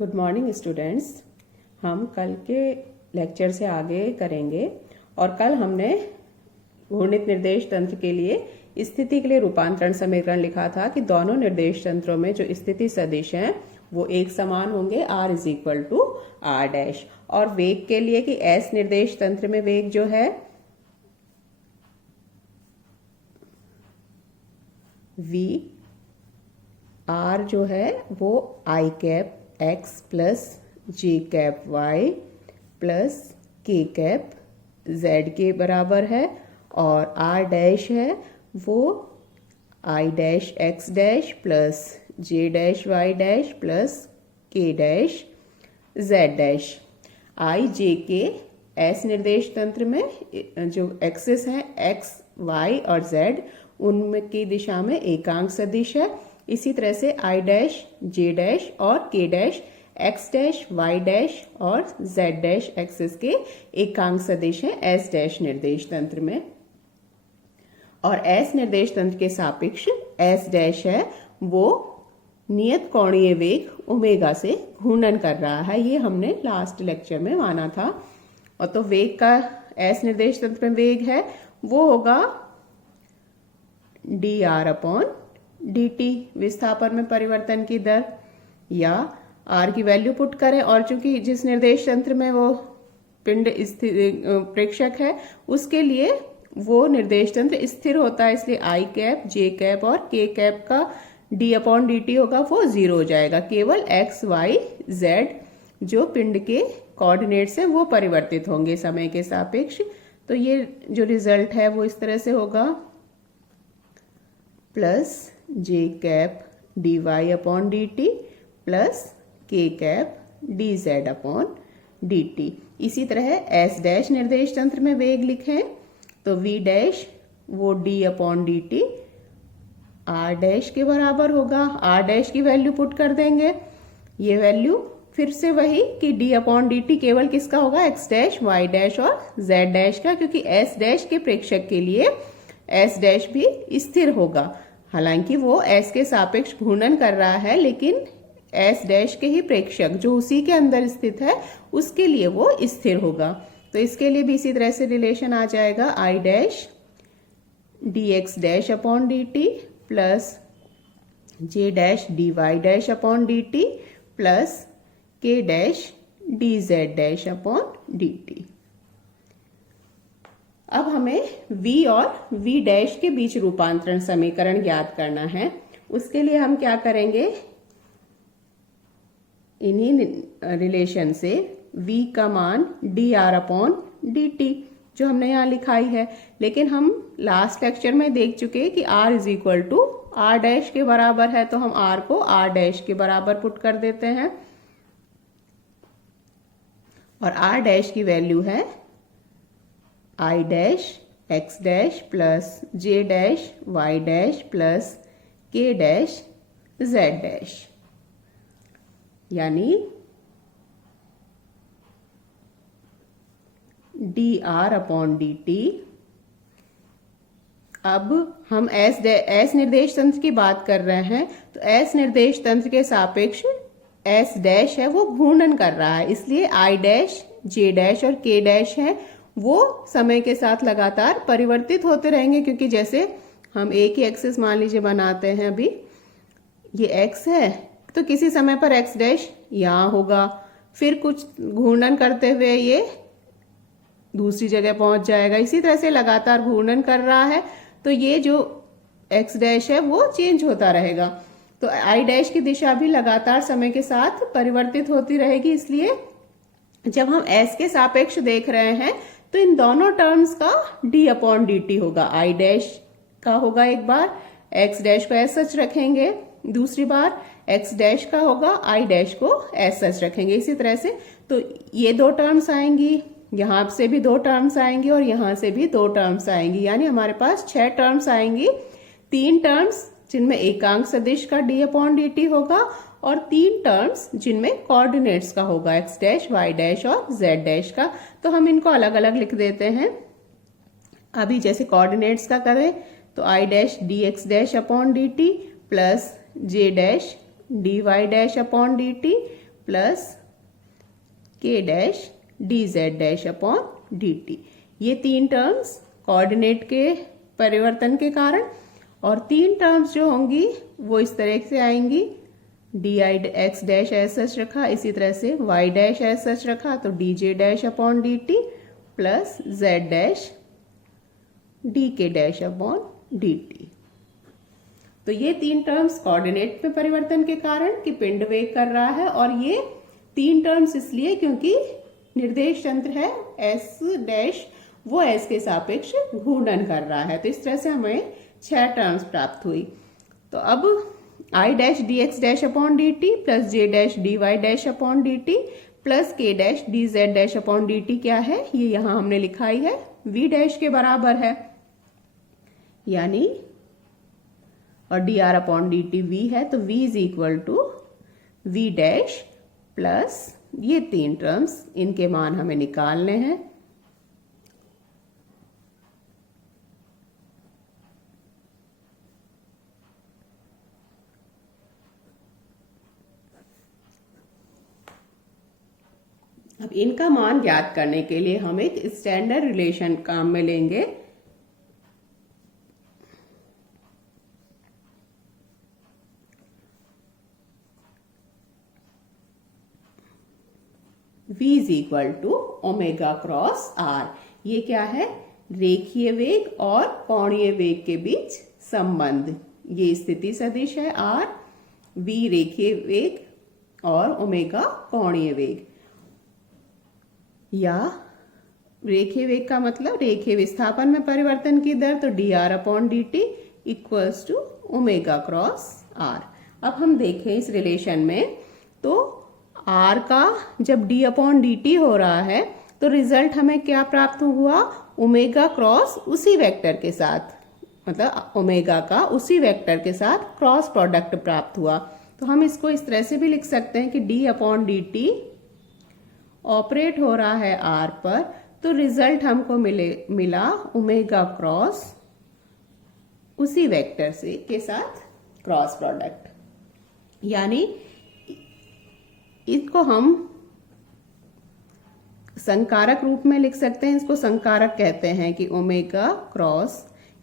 Good morning students. हम कल के लेक्चर से आगे करेंगे और कल हमने घूर्णित निर्देश तंत्र के लिए स्थिति के लिए रूपांतरण समीकरण लिखा था कि दोनों निर्देश तंत्रों में जो स्थिति सदिश हैं वो एक समान होंगे, r is equal to r dash. और वेग के लिए कि s निर्देश तंत्र में वेग जो है v r जो है वो i cap x plus j cap y plus k cap z के बराबर है, और r डैश है वो i dash x dash plus j dash y dash plus k dash z dash. i j के s निर्देश तंत्र में जो एक्सिस है x y और z उनकी दिशा में एकांक सदिश है। इसी तरह से i डैश j डैश और k dash x dash y dash और z डैश एक्सिस के एकांक सदिश हैं s डैश निर्देश तंत्र में। और s निर्देश तंत्र के सापेक्ष s डैश है वो नियत कोणीय वेग ओमेगा से घूर्णन कर रहा है। ये हमने लास्ट लेक्चर में माना था। और तो वेग का s निर्देश तंत्र में वेग है वो होगा dr अपॉन dt, विस्थापन में परिवर्तन की दर, या r की वैल्यू पुट करें। और चूंकि जिस निर्देश तंत्र में वो पिंड स्थिर प्रेक्षक है उसके लिए वो निर्देश तंत्र स्थिर होता है, इसलिए i कैप j कैप और k कैप का d अपॉन dt होगा वो 0 हो जाएगा। केवल x y z जो पिंड के कोऑर्डिनेट्स हैं वो परिवर्तित होंगे समय के सापेक्ष। तो ये जो रिजल्ट है वो इस तरह से होगा plus j cap dy upon dt plus k cap dz upon dt। इसी तरह s डैश निर्देश तंत्र में वेग लिखें तो v डैश वो d upon dt r dash के बराबर होगा। r डैश की वैल्यू पुट कर देंगे, ये वैल्यू फिर से वही कि d अपॉन dt केवल किसका होगा, x डैश y डैश और z डैश का, क्योंकि s डैश के प्रेक्षक के लिए s डैश भी स्थिर होगा। हालांकि वो s के सापेक्ष घूर्णन कर रहा है, लेकिन s डैश के ही प्रेक्षक जो उसी के अंदर स्थित है उसके लिए वो स्थिर होगा। तो इसके लिए भी इसी तरह से रिलेशन आ जाएगा i dash dx dash upon dt plus j dash dy dash upon dt plus k dash dz dash upon dt। अब हमें v और v डैश के बीच रूपांतरण समीकरण ज्ञात करना है। उसके लिए हम क्या करेंगे, इन्हीं रिलेशन से v का मान dr अपॉन dt जो हमने यहाँ लिखाई है, लेकिन हम लास्ट लेक्चर में देख चुके कि r is equal to r dash के बराबर है, तो हम r को r डैश के बराबर पुट कर देते हैं। और r डैश की वैल्यू है i dash x dash plus j dash y dash plus k dash z dash, यानी dr अपॉन dt। अब हम s निर्देश तंत्र की बात कर रहे हैं, तो s निर्देश तंत्र के सापेक्ष s डैश है वो घूर्णन कर रहा है, इसलिए i डैश j डैश और k डैश है वो समय के साथ लगातार परिवर्तित होते रहेंगे, क्योंकि जैसे हम एक ही एक्सिस मान लीजिए बनाते हैं, अभी ये x है तो किसी समय पर x डैश यहाँ होगा, फिर कुछ घूर्णन करते हुए ये दूसरी जगह पहुंच जाएगा। इसी तरह से लगातार घूर्णन कर रहा है, तो ये जो x डैश है वो चेंज होता रहेगा। तो i डैश की दिशा भी लगातार समय के साथ परिवर्तित होती रहेगी, इसलिए जब हम s के सापेक्ष देख रहे हैं तो इन दोनों टर्म्स का d अपॉन dt होगा। i डैश का होगा एक बार, x डैश को एज सच रखेंगे, दूसरी बार x डैश का होगा, i डैश को एज सच रखेंगे। इसी तरह से तो ये दो टर्म्स आएंगी, यहाँ से भी दो टर्म्स आएंगी और यहाँ से भी दो टर्म्स आएंगी, यानी हमारे पास 6 टर्म्स आएंगी। 3 टर्म्स जिनमें एकांक सदिश का d अपॉन dt होगा और 3 टर्म्स जिनमें कोऑर्डिनेट्स का होगा, x डैश y डैश और z डैश का। तो हम इनको अलग अलग लिख देते हैं। अभी जैसे कोऑर्डिनेट्स का करें तो i dash dx dash upon dt plus j dash dy dash upon dt plus के dash D Z dash upon D T. ये तीन टर्म्स कोऑर्डिनेट के परिवर्तन के कारण, और तीन टर्म्स जो होंगी वो इस तरह से आएंगी, d i x dash as such रखा, इसी तरह से वाई डैश एज सच रखा तो D J dash upon D T plus Z dash D के डैश अपॉन डी टी। तो ये तीन टर्म्स कोऑर्डिनेट में परिवर्तन के कारण कि पिंड वेग कर रहा है, और ये तीन टर्म्स इसलिए क्योंकि निर्देश तंत्र है एस डैश वो एस के सापेक्ष घूर्णन कर रहा है। तो इस तरह से हमें 6 टर्म्स प्राप्त हुई। तो अब I dash D X dash upon D T plus J dash D Y dash upon D T plus के dash D Z dash upon D T क्या है, ये यहां हमने लिखाई है वी डैश के बराबर है, यानी और d r upon D t v है, तो v is equal to we dash plus ये तीन टर्म्स, इनके मान हमें निकालने हैं। अब इनका मान ज्ञात करने के लिए हम एक स्टैंडर्ड रिलेशन काम में लेंगे। V is equal to omega cross r. ये क्या है, रेखीय वेग और कोणीय वेग के बीच संबंध। ये स्थिति सदिश है आर, V रेखीय वेग और ओमेगा कोणीय वेग, या रेखीय वेग का मतलब रेखीय विस्थापन में परिवर्तन की दर, तो d r upon D t equals to omega cross r. अब हम देखें इस रिलेशन में, तो आर का जब डी अपॉन डी टी हो रहा है तो रिजल्ट हमें क्या प्राप्त हुआ, ओमेगा क्रॉस उसी वेक्टर के साथ, मतलब ओमेगा का उसी वेक्टर के साथ क्रॉस प्रोडक्ट प्राप्त हुआ। तो हम इसको इस तरह से भी लिख सकते हैं कि d upon D T operate हो रहा है आर पर, तो रिजल्ट हमको मिला ओमेगा क्रॉस उसी वेक्टर से के साथ क्रॉस प्रोडक्ट, यानी इसको हम संकारक रूप में लिख सकते हैं। इसको संकारक कहते हैं कि ओमेगा क्रॉस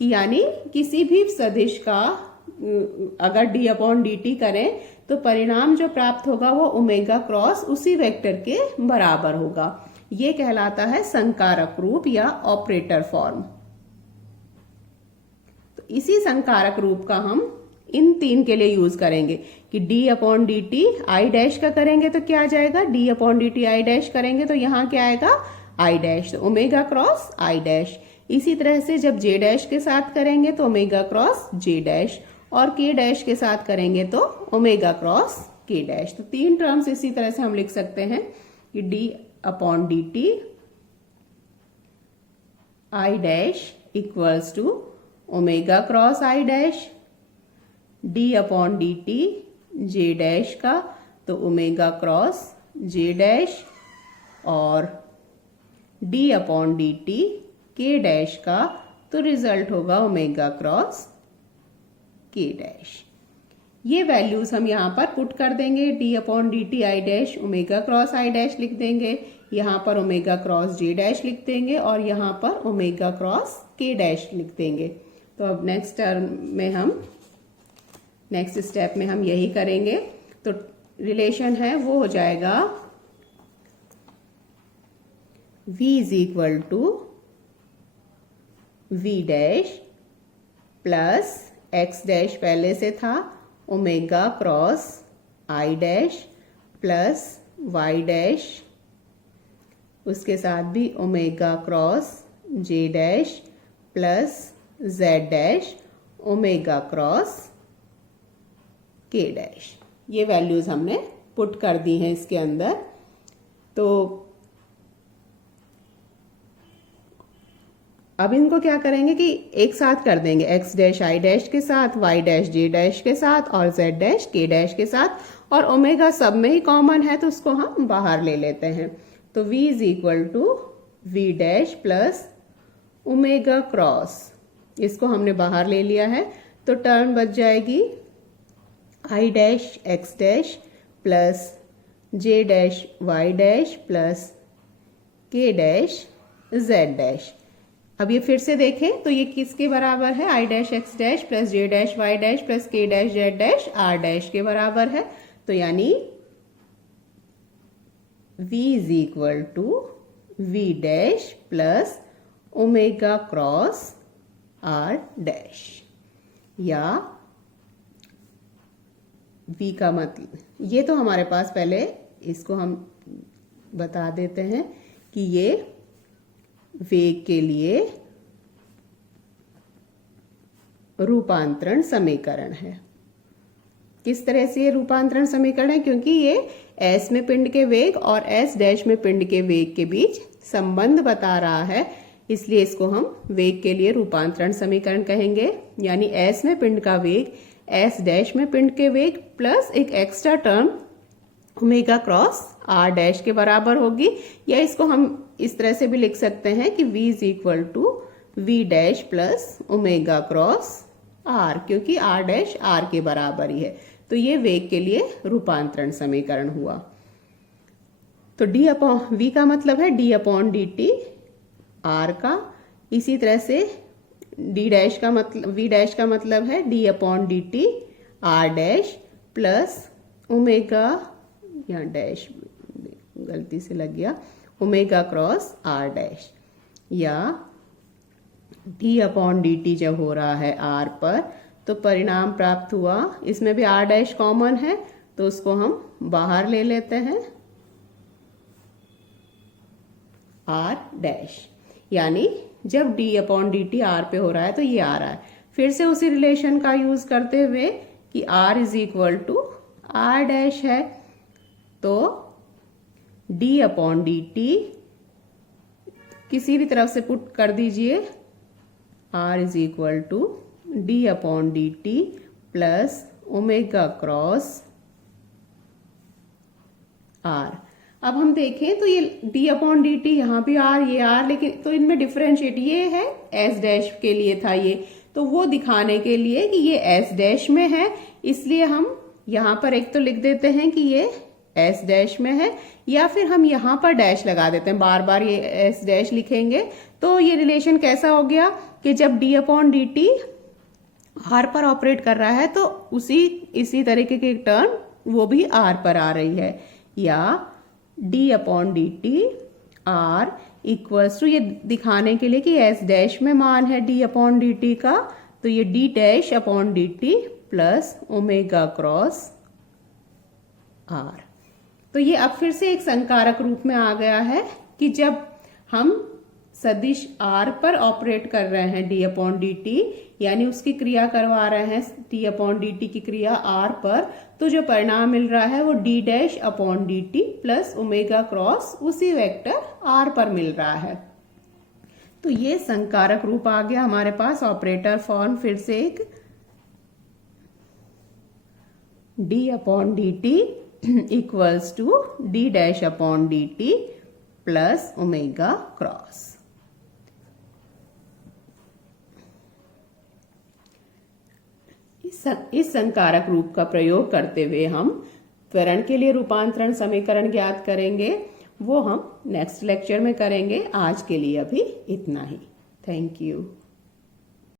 की, यानी किसी भी सदिश का अगर डी अपॉन डी टी करें तो परिणाम जो प्राप्त होगा वो ओमेगा क्रॉस उसी वेक्टर के बराबर होगा। ये कहलाता है संकारक रूप या ऑपरेटर फॉर्म। तो इसी संकारक रूप का हम इन तीन के लिए यूज करेंगे कि d upon D t i dash का करेंगे तो क्या आ जाएगा, D upon D t i dash करेंगे तो यहां क्या आएगा आई डैश, तो ओमेगा क्रॉस आई डैश। इसी तरह से जब जे डैश के साथ करेंगे तो ओमेगा क्रॉस जे डैश, और के डैश के साथ करेंगे तो ओमेगा क्रॉस के डैश। तो तीन टर्म्स इसी तरह से हम लिख सकते हैं कि d upon D t i dash equals to omega cross I dash, d upon D t j dash का तो ओमेगा क्रॉस जे डैश, और d upon D t k dash का तो रिजल्ट होगा ओमेगा क्रॉस के डैश। ये values हम यहाँ पर पुट कर देंगे, d upon D t i dash omega cross I dash लिख देंगे, यहाँ पर ओमेगा क्रॉस जे डैश लिख देंगे, और यहाँ पर ओमेगा क्रॉस के डैश लिख देंगे। तो अब नेक्स्ट टर्म में हम नेक्स्ट स्टेप में हम यही करेंगे। तो रिलेशन है वो हो जाएगा V is equal to V dash plus X dash पहले से था ओमेगा क्रॉस आई डैश प्लस वाई डैश, उसके साथ भी ओमेगा क्रॉस जे dash plus Z dash omega cross के डैश। ये वैल्यूज हमने पुट कर दी हैं इसके अंदर। तो अब इनको क्या करेंगे कि एक साथ कर देंगे, एक्स डैश आई डैश के साथ, वाई डैश जे डैश के साथ, और जेड डैश के डैश के साथ, और ओमेगा सब में ही कॉमन है तो उसको हम बाहर ले लेते हैं। तो v is equal to we dash plus omega cross, इसको हमने बाहर ले लिया है तो टर्म बच जाएगी i dash x dash plus J dash Y dash plus के डैश जेड डैश। अब ये फिर से देखें तो ये किसके बराबर है, I dash x dash plus J dash Y dash plus के dash Z dash R dash के बराबर है। तो यानी v is equal to we dash plus omega cross R dash, या v का मतलब, ये तो हमारे पास पहले इसको हम बता देते हैं कि ये वेग के लिए रूपांतरण समीकरण है। किस तरह से ये रूपांतरण समीकरण है, क्योंकि ये s में पिंड के वेग और s डैश में पिंड के वेग के बीच संबंध बता रहा है, इसलिए इसको हम वेग के लिए रूपांतरण समीकरण कहेंगे। यानी s में पिंड का वेग s डैश में पिंड के वेग प्लस एक extra term omega cross r dash के बराबर होगी, या इसको हम इस तरह से भी लिख सकते हैं कि v is equal to we dash plus omega cross r, क्योंकि r डैश r के बराबर ही है। तो ये वेग के लिए रूपांतरण समीकरण हुआ। तो d अपॉन v का मतलब है d upon D t r का, इसी तरह से d डैश का मतलब v डैश का मतलब है d upon D t r dash plus omega, यहाँ डैश गलती से लग गया, ओमेगा क्रॉस r डैश, या d अपॉन डी टी जब हो रहा है r पर तो परिणाम प्राप्त हुआ, इसमें भी r डैश कॉमन है तो उसको हम बाहर ले लेते हैं r डैश, यानी जब d upon D t r पे हो रहा है तो ये आ रहा है। फिर से उसी रिलेशन का यूज करते हुए कि r is equal to r dash है, तो d अपॉन डी टी किसी भी तरफ से पुट कर दीजिए, r is equal to d upon D T plus omega cross r। अब हम देखें तो ये d अपॉन डी टी यहाँ भी r, ये r, लेकिन तो इनमें डिफरेंशिएट, ये है s डैश के लिए था ये, तो वो दिखाने के लिए कि ये s डैश में है, इसलिए हम यहाँ पर एक तो लिख देते हैं कि ये s डैश में है, या फिर हम यहाँ पर डैश लगा देते हैं, बार बार ये s डैश लिखेंगे तो ये रिलेशन कैसा हो गया कि जब d upon D t r पर ऑपरेट कर रहा है तो इसी तरीके की टर्म वो भी r पर आ रही है, या d upon D t r equals to, ये दिखाने के लिए कि s डैश में मान है d अपॉन डी टी का, तो ये d dash upon D T plus omega cross r। तो ये अब फिर से एक संकारक रूप में आ गया है कि जब हम सदिश r पर ऑपरेट कर रहे हैं d अपॉन डी टी, यानी उसकी क्रिया करवा रहे हैं d अपॉन डी टी की क्रिया r पर, तो जो परिणाम मिल रहा है वो d dash upon D T plus omega cross उसी वेक्टर r पर मिल रहा है। तो ये संकारक रूप आ गया हमारे पास, ऑपरेटर फॉर्म फिर से एक d upon D t equals to d dash upon D T plus omega cross. इस संकारक रूप का प्रयोग करते हुए हम त्वरण के लिए रूपांतरण समीकरण ज्ञात करेंगे, वो हम नेक्स्ट लेक्चर में करेंगे। आज के लिए अभी इतना ही। Thank you.